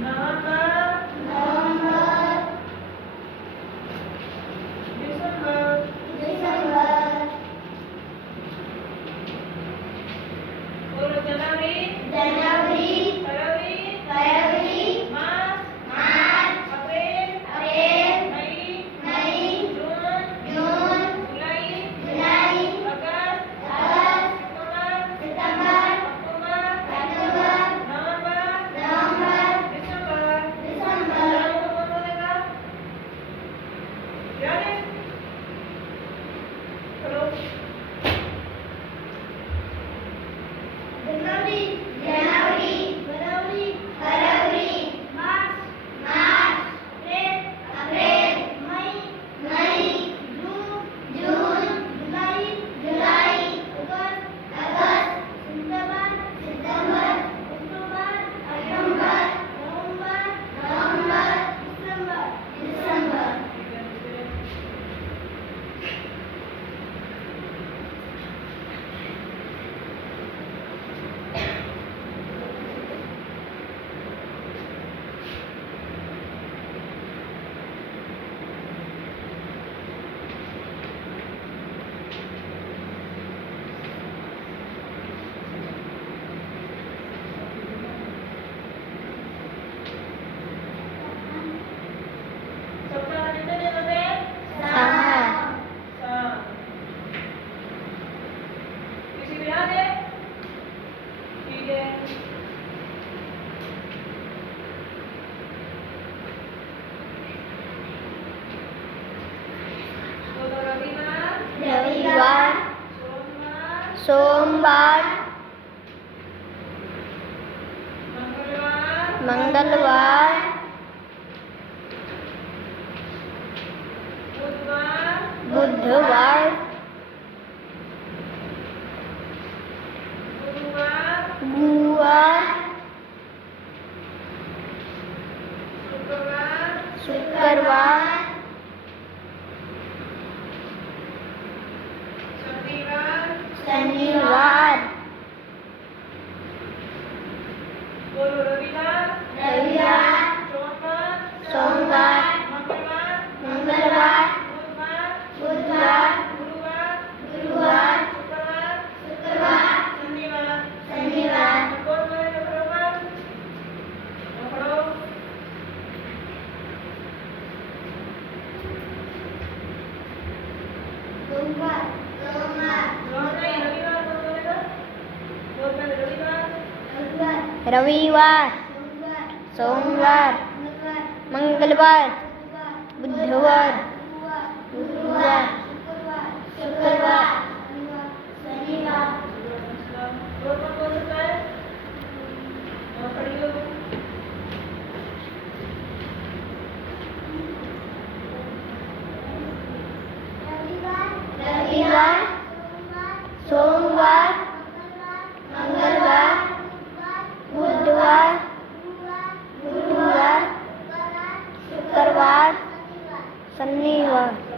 November, December, બોલો January, February, March, April, May, June, July, August, September, October, November, December. याद है? चलो जनवरी, फरवरी, मार्च, अप्रैल, मई, जून, जुलाई, अगस्त, सितंबर, अक्टूबर, नवंबर, दिसंबर. किसी को याद है? ठीक है. बोलो रविवार, सोमवार, मंगलवार, बुधवार, गुरुवार, शुक्रवार, शनिवार. बोलो रविवार, सोमवार, मंगलवार, बुधवार, गुरुवार, शुक्रवार, शनिवार. रविवार, सोमवार, मंगलवार, बुधवार, गुरुवार, शुक्रवार, शनिवार. रविवार, सोमवार, मंगलवार, बुधवार, गुरुवार, शुक्रवार, शनिवार.